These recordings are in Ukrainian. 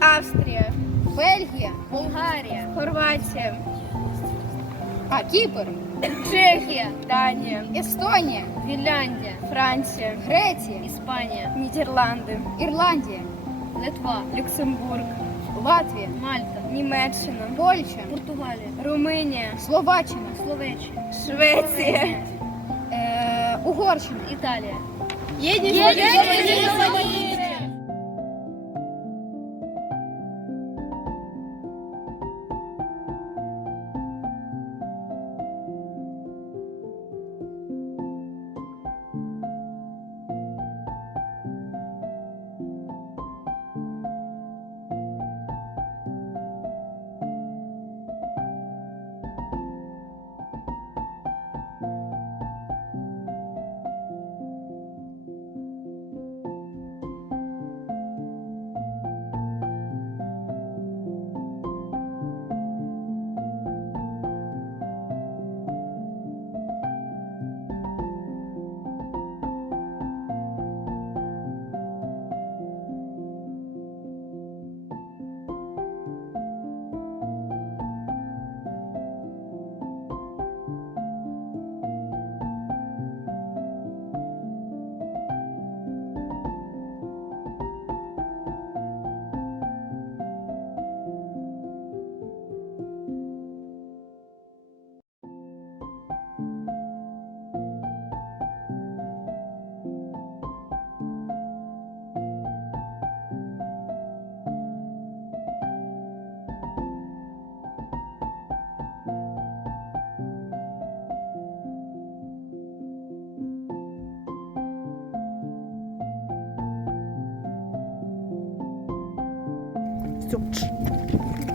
Австрія, Бельгія, Болгарія, Хорватія, а Кіпр, Чехія, Данія, Естонія, Фінляндія, Франція, Греція, Іспанія, Нідерланди, Ірландія, Литва, Люксембург, Латвія, Мальта, Німеччина, Польща, Португалія, Румунія, Словаччина, Словаччина, Швеція, Е, Угорщина. Італія. Єдність Chop.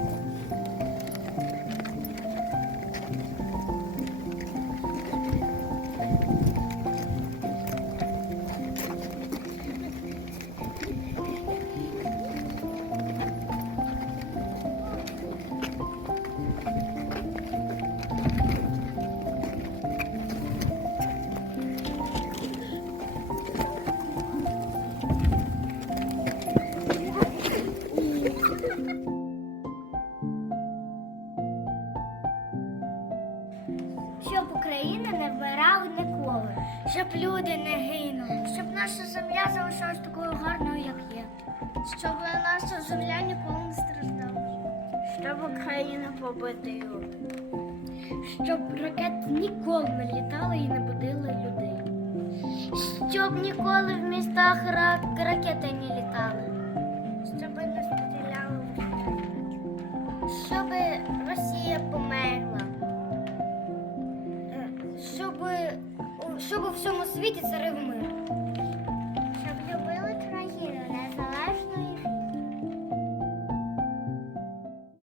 Щоб Україна не вмирала ніколи, щоб люди не гинули, щоб наша земля залишалась такою гарною, як є, щоб наша земля ніколи не страждала, щоб Україна победила, щоб ракети ніколи не літали і не будили людей, щоб ніколи в містах ра- ракети не літали, щоб не стріляли, щоб Росія померла світі царив мир.